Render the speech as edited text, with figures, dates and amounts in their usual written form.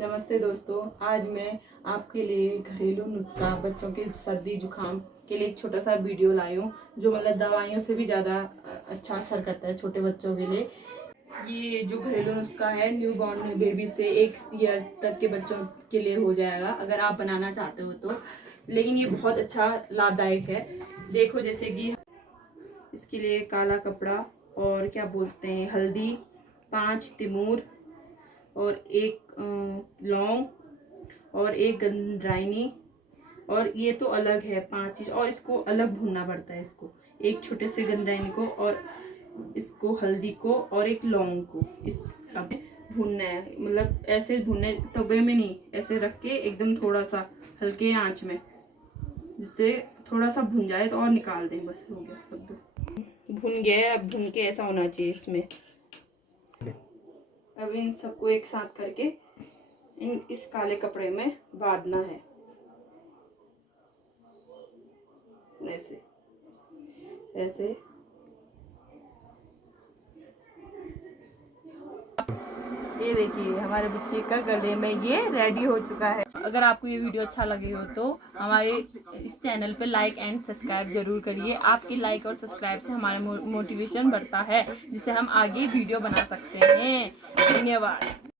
नमस्ते दोस्तों, आज मैं आपके लिए घरेलू नुस्खा बच्चों के सर्दी जुकाम के लिए एक छोटा सा वीडियो लाई हूँ जो मतलब दवाइयों से भी ज़्यादा अच्छा असर करता है छोटे बच्चों के लिए। ये जो घरेलू नुस्खा है न्यू बॉर्न बेबी से 1 ईयर तक के बच्चों के लिए हो जाएगा अगर आप बनाना चाहते हो तो। लेकिन ये बहुत अच्छा लाभदायक है। देखो जैसे कि इसके लिए काला कपड़ा और क्या बोलते हैं हल्दी, 5 तिमूर और 1 लौंग और 1 गंधराइनी। और ये तो अलग है 5 चीज़, और इसको अलग भूनना पड़ता है। इसको एक छोटे से गंधराइनी को और इसको हल्दी को और 1 लौंग को इस अब भूनना है। मतलब ऐसे भूनना है, तवे में नहीं, ऐसे रख के एकदम थोड़ा सा हल्के आंच में, जिससे थोड़ा सा भुन जाए तो और निकाल दें। बस हो गया, अब भुन गया। अब भुन के ऐसा होना चाहिए इसमें। अब इन सबको एक साथ करके इस काले कपड़े में बांधना है, ऐसे ऐसे। ये देखिए हमारे बच्चे का गले में ये रेडी हो चुका है। अगर आपको ये वीडियो अच्छा लगे हो तो हमारे इस चैनल पे लाइक एंड सब्सक्राइब जरूर करिए। आपकी लाइक और सब्सक्राइब से हमारा मोटिवेशन बढ़ता है, जिससे हम आगे वीडियो बना सकते हैं। धन्यवाद।